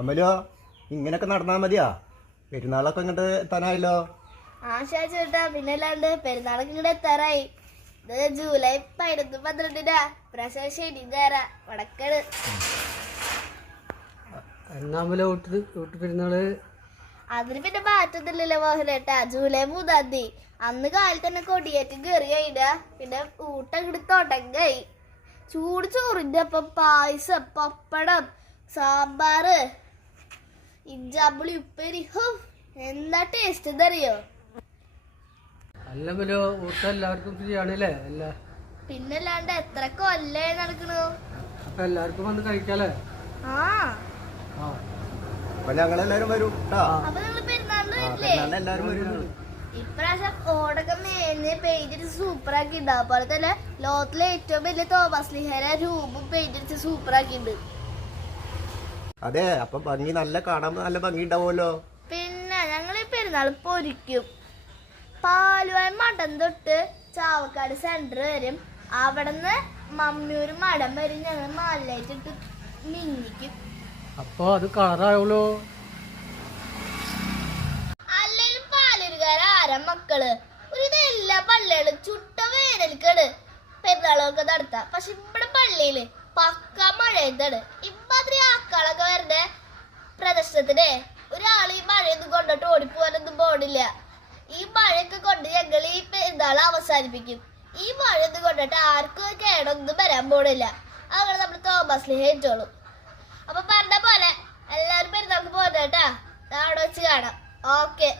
അമ്മലോ ഇങ്ങനൊക്കെ നടന്നാ മതിയാ? പെരുന്നാളൊക്കെ ഇങ്ങോട്ട് എത്താനായല്ലോ. ചേട്ടാ, പിന്നെ അല്ലാണ്ട് പെരുന്നാളൊക്കെ ഇങ്ങോട്ട് എത്താറായി. ഇത് ജൂലൈ 11-12 പ്രാവശ്യം ശനി കയറ വടക്കണ്. പെരുന്നാള് അതിന് പിന്നെ മാറ്റൊന്നുമില്ലല്ലോ മോഹനേട്ടാ. ജൂലൈ 3 അന്ന് കാലത്ത് തന്നെ കൊടിയേറ്റ് കയറി കഴിഞ്ഞാ പിന്നെ ഊട്ടങ്ങട് തുടങ്ങായി. ചൂട് ചോറിന്റെ ഒപ്പം പായസം, പപ്പടം, സാമ്പാറ്, ഇഞ്ചാമ്പുളി, ഉപ്പേരി, എന്താ ടേസ്റ്റ് എന്നറിയോ? എല്ലാവർക്കും ഫ്രീ ആണല്ലേ? പിന്നല്ലാണ്ട് എത്ര കൊല്ലേ നടക്കണു. അപ്പൊ എല്ലാവർക്കും വന്ന് കഴിക്കാല്ലേ? അപ്പൊ ഞങ്ങളെല്ലാരും വരും. അപ്പൊ നിങ്ങള് പെരുന്നാളിന് വരില്ലേ? എല്ലാരും വരും. ഇപ്രാവശ്യം ഓടൊക്കെ മേഞ്ഞ് പെയിന്റ് സൂപ്പർ ആക്കിണ്ട്. അതുപോലെ തന്നെ ലോകത്തിലെ ഏറ്റവും വലിയ തോമസ് ലിഹര രൂപം പെയിന്റ് സൂപ്പർ ആക്കിണ്ട്. അതെ, അപ്പൊ ഭംഗി നല്ല കാണാൻ നല്ല ഭംഗി ഉണ്ടാവുമല്ലോ. പിന്നെ ഞങ്ങൾ ഈ പെരുന്നാൾ പൊരിക്കും. പാലുവായ മഠം തൊട്ട് ചാവക്കാട് സെന്റർ വരും. അവിടുന്ന് മമ്മിയൂര് മഠം വരും. ഞങ്ങൾ മാലയിട്ടിട്ട് മിന്നിക്കും. അപ്പൊ അത് കളറായോളൂ. അല്ലെങ്കിലും പാലൂരുകാരാരാ മക്കള്? ഒരു ഇതെല്ലാ പള്ളികളും ചുട്ട വേനൽക്കാണ് പെരുന്നാളൊക്കെ നടത്താം. പക്ഷെ ഇവിടെ പള്ളിയില് പക്ക മഴയത്താണ്. ഇമ്മാതിരി ആക്കളൊക്കെ വരണ്ട പ്രദർശനത്തിന് ഒരാൾ ഈ മഴയൊന്നും കൊണ്ടിട്ട് ഓടിപ്പോവാനൊന്നും പോണില്ല. ഈ മഴയൊക്കെ കൊണ്ട് ഞങ്ങൾ ഈ പെരുന്നാൾ അവസാനിപ്പിക്കും. ഈ മഴയൊന്നും കൊണ്ടിട്ട് ആർക്കും കേടൊന്നും വരാൻ പോണില്ല. അങ്ങനെ നമ്മൾ തോമസ് ലിഹ ഏറ്റോളും. അപ്പൊ പറഞ്ഞ പോലെ എല്ലാവരും പെരുന്നാൾക്ക് പോകണ്ട കേട്ടാ. അവിടെ വെച്ച് കാണാം. ഓക്കെ.